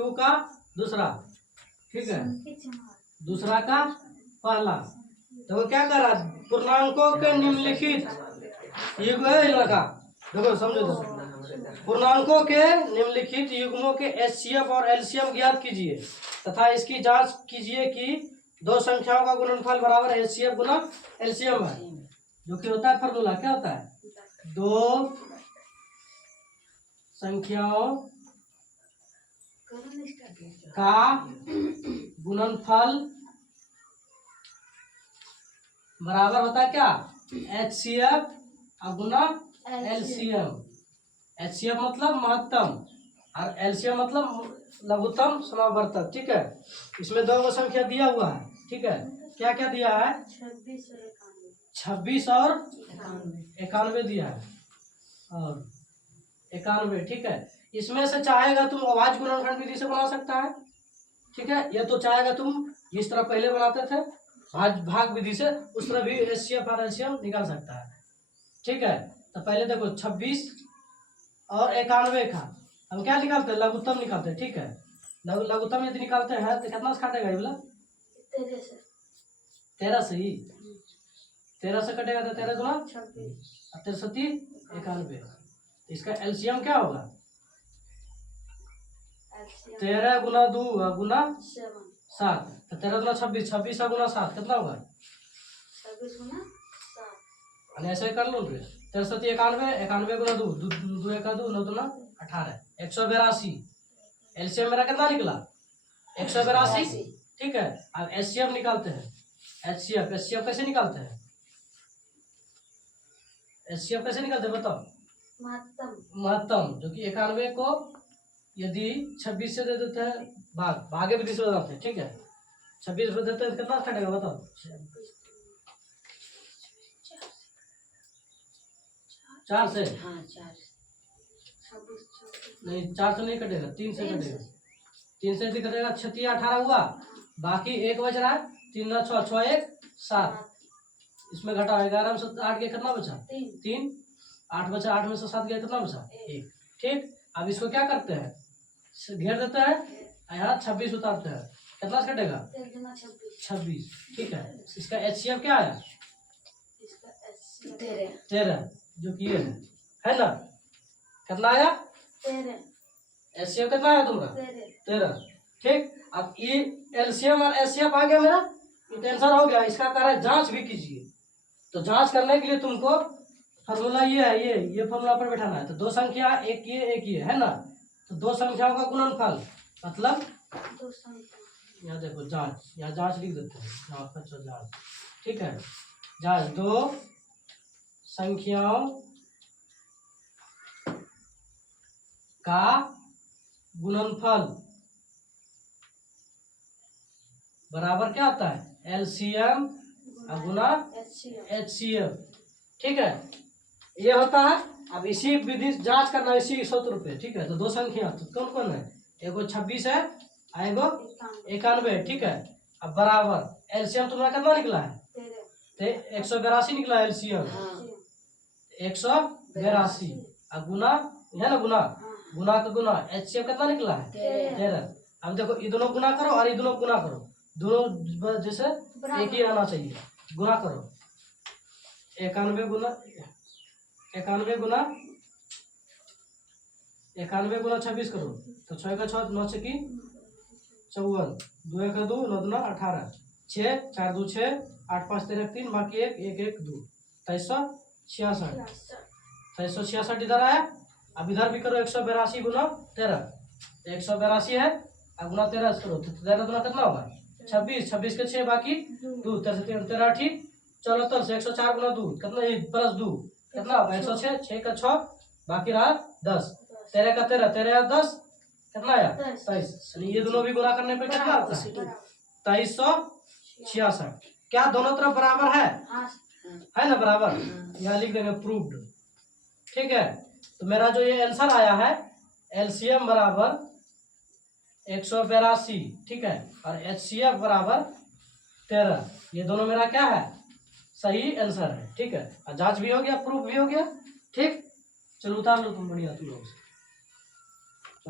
2 का दूसरा, ठीक है, दूसरा का पहला। तो क्या कर रहा, पूर्णांकों के निम्नलिखित युग्म लगा, देखो समझो तो, पूर्णांकों के निम्नलिखित युग्मों के एचसीएफ और एलसीएम ज्ञात कीजिए तथा इसकी जांच कीजिए कि दो संख्याओं का गुणनफल बराबर एचसीएफ गुना एलसीएम है। जो कि होता है फॉर्मूला, क्या होता है, दो संख्याओं का गुणनफल बराबर होता है क्या, एचसीएफ गुना एलसीएम। एचसीएफ मतलब महत्तम और एलसीएम मतलब लघुत्तम समावर्तक, ठीक है। इसमें दो संख्या दिया हुआ है, ठीक है, क्या क्या दिया है, 26 और 91 दिया है, और 91, ठीक है। इसमें से चाहेगा तुम अभाज्य गुणनखंड विधि से बना सकता है, ठीक है, या तो चाहेगा तुम जिस तरह पहले बनाते थे भाग विधि से, उस तरह भी एचसीएफ और एलसीएम निकाल सकता है, ठीक है। तो पहले देखो 26 और 91 का हम क्या निकालते हैं, लघुत्तम निकालते हैं, ठीक है। लघुत्तम यदि निकालते हैं तो कितना से काटेगा, ये बोला 13 से ही, 13 से कटेगा तो 13 गुना 13 91। इसका एलसीएम क्या होगा, 13 गुना 2 गुना 7, तो 13 गुना 26, 26 गुना 7 कितना होगा, 26 गुना 7। ऐसे कर लो, 13 91, 91 गुना 2, 2 1 2 9 2 18, 182। एलसीएम मेरा कितना निकला, 182, ठीक है। अब एचसीएफ निकालते हैं, एचसीएफ एचसीएफ कैसे निकालते हैं, एचसीएफ कैसे निकालते हैं बताओ, महत्तम, जो कि 91 को यदि 26 से दे देते हैं भागे विधि से बताते हैं, ठीक है। 26 से देते हैं कितना कटेगा बताओ, 4 से, हाँ 4 नहीं 4 से नहीं कटेगा, 3 से कटेगा, 3 से भी कटेगा, 36 18 हुआ, बाकी 1 बच रहा है, 3 9 6 6 1 7, इसमें घटा 11 में से 8 गया, कितना बचा 3, 8 बचा, 8 में से 7 गया, कितना बचा 1, ठीक। अब इसको क्या करते हैं, घेर देते हैं, यहाँ 26 उतारते हैं, कितना कटेगा 26, ठीक है। इसका एचसीएफ क्या है, 13, जो कि ये है ना, कितना आया 13, एचसीएफ कितना आया तुम्हारा 13, ठीक। अब ये एलसीएम और एचसीएफ आ गया मेरा, ये आंसर हो गया। इसका कार्य जांच भी कीजिए, तो जांच करने के लिए तुमको फॉर्मूला ये है, ये फॉर्मूला पर बैठाना है। तो दो संख्या एक ये है ना, तो दो संख्याओं का गुणनफल मतलब यहाँ देखो जांच, यहाँ जांच लिख देते हैं, जांच, ठीक है। जांच दो संख्याओं का गुणनफल बराबर क्या होता है, एलसीएम गुना एचसीएफ, ठीक है, ये होता है। अब इसी विधि जांच करना, इसी सूत्र पे, ठीक है। तो दो संख्या तो कौन कौन है, एगो 26 है, एगो 91, ठीक है। अब बराबर एलसीएम तुम्हारा कितना निकला है, 182 निकला एलसीएम, 182, अब गुना है ना, गुना का गुना एचसीएफ कितना निकला है 13। अब देखो ये दोनों गुना करो और ये दोनों गुना करो, दोनों जैसे एक ही आना चाहिए, गुना करो, 91 गुना 26 करो, तो 6 का 6 9 से की 54, 2 1 2 9 2 18, 6 4 2 6 8 5 13 3, बाकी 1 1 1 2, 2366 इधर आया। अब इधर भी करो 182 गुना 13, 182 है, अब गुना 13 करो, तो 13 गुना कितना होगा 26, 26 के 6 बाकी 2, 13 ठीक, चलो तल से 104 गुना 2 कितना, प्लस 2 कितना होगा 106, 6 का 6 बाकी रहा 10, 13 का 13, 13 10 कितना आया 23, ये दोनों भी गुना करने पे कितना आता है 2366। क्या दोनों तरफ बराबर है ना, बराबर, यहाँ लिख देंगे प्रूव्ड, ठीक है। तो मेरा जो ये आंसर आया है, एलसीएम बराबर 182, ठीक है, और एचसीएफ बराबर 13, ये दोनों मेरा क्या है, सही आंसर है, ठीक है। जांच भी हो गया, प्रूफ भी हो गया, ठीक। चलो उतार लो तुम, बढ़िया तुम लोग।